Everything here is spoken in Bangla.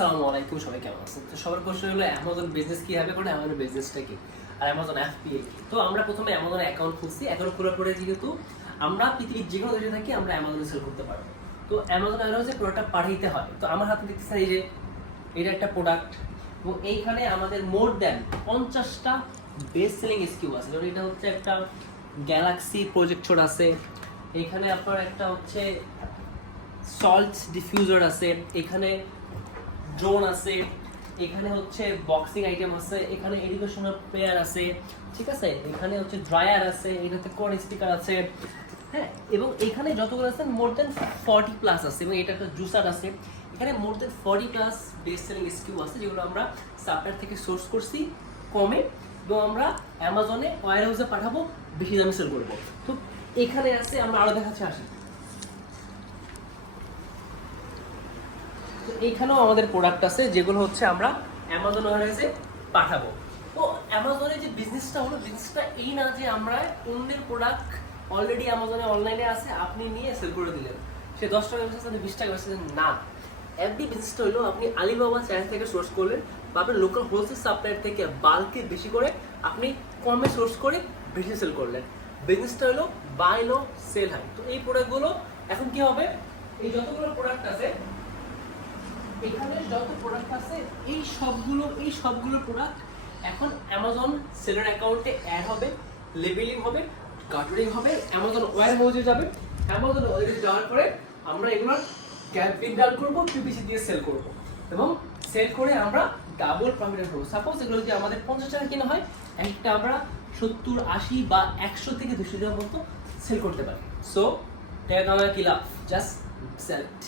আসসালামু আলাইকুম, সবাই কেমন আছেন? তো সবার কোশ্চেন হলো অ্যামাজন বিজনেস কিভাবে করে, অ্যামাজন বিজনেসটা কি, আর অ্যামাজন এফপিএ কি। তো আমরা প্রথমে অ্যামাজন অ্যাকাউন্ট খুলছি। অ্যাকাউন্ট খোলার পরে যেহেতু আমরা পৃথিবীর যে কোনো দেশে থাকি আমরা অ্যামাজনে সেল করতে পারবো। তো অ্যামাজন আরও যে প্রোডাক্টটা পাঠাইতে হয়, তো আমার হাতে দেখতেছেন এই যে এটা একটা প্রোডাক্ট, এবং এইখানে আমাদের মোর দ্যান 50টা বেস্ট সেলিং স্কিউ আছে। যেমন এটা হচ্ছে একটা গ্যালাক্সি প্রজেক্টর আছে, এইখানে আপনার একটা হচ্ছে সল্ট ডিফিউজার আছে, এখানে ড্রোন আছে, এখানে হচ্ছে বক্সিং আইটেম আছে, এখানে এডুকেশনাল প্লেয়ার আছে, ঠিক আছে, এখানে হচ্ছে ড্রায়ার আছে, এটাতে কোড স্পিকার আছে, হ্যাঁ, এবং এখানে যতগুলো আছে মোর দেন 40 প্লাস আছে, এবং এটা একটা জুসার আছে। এখানে মোর দেন 40 প্লাস বেস্ট সেলিং স্কিউ আছে, যেগুলো আমরা সাপ্লায়ার থেকে সোর্স করছি কমে, এবং আমরা অ্যামাজনে ওয়্যার হাউসে পাঠাবো, বেশি দামে সেল করবো। তো এখানে আছে, আমরা আরো দেখাচ্ছি, আসি। এইখানেও আমাদের প্রোডাক্ট আছে যেগুলো হচ্ছে আমরা অ্যামাজন ওয়্যারহাউসে পাঠাবো। তো অ্যামাজনের যে বিজনেসটা হলো, বিজনেসটা এই না যে আমরা অন্যের প্রোডাক্ট অলরেডি অ্যামাজনে অনলাইনে আছে, আপনি নিয়ে সেল করে দিলেন, সে 10 টাকা বেচেছে, আপনি 20 টাকা বেচেছেন, না। এফবি বিজনেসটা হলো আপনি আলিবাবা চ্যানেল থেকে সোর্স করলেন, বা আপনি লোকাল হোলসেল সাপ্লায়ার থেকে বাল্কে বেশি করে আপনি কমে সোর্স করে বেশি সেল করলেন। বিজনেসটা হলো বাই লো সেল হাই। তো এই প্রোডাক্টগুলো এখন কি হবে, এই যতগুলো প্রোডাক্ট আছে এখানে যত প্রোডাক্ট আছে এই সবগুলো প্রোডাক্ট এখন অ্যামাজন সেলার অ্যাকাউন্টে অ্যাড হবে, লেবেলিং হবে, কাটারিং হবে, অ্যামাজন ওয়্যার হাউসে যাবে। অ্যামাজন ওয়্যার যাওয়ার পরে আমরা এগুলো ক্যাম্পিং ডাল করবো, পিপিসি দিয়ে সেল করব, এবং সেল করে আমরা ডাবল প্রফিট করবো। সাপোজ এগুলো যদি আমাদের 50 টাকা কিনা হয়, একটা আমরা 70, 80 বা 100 থেকে 200 টাকা পর্যন্ত সেল করতে পারি। সো টাকা কামানো কি লাভ, জাস্ট সেল ইট।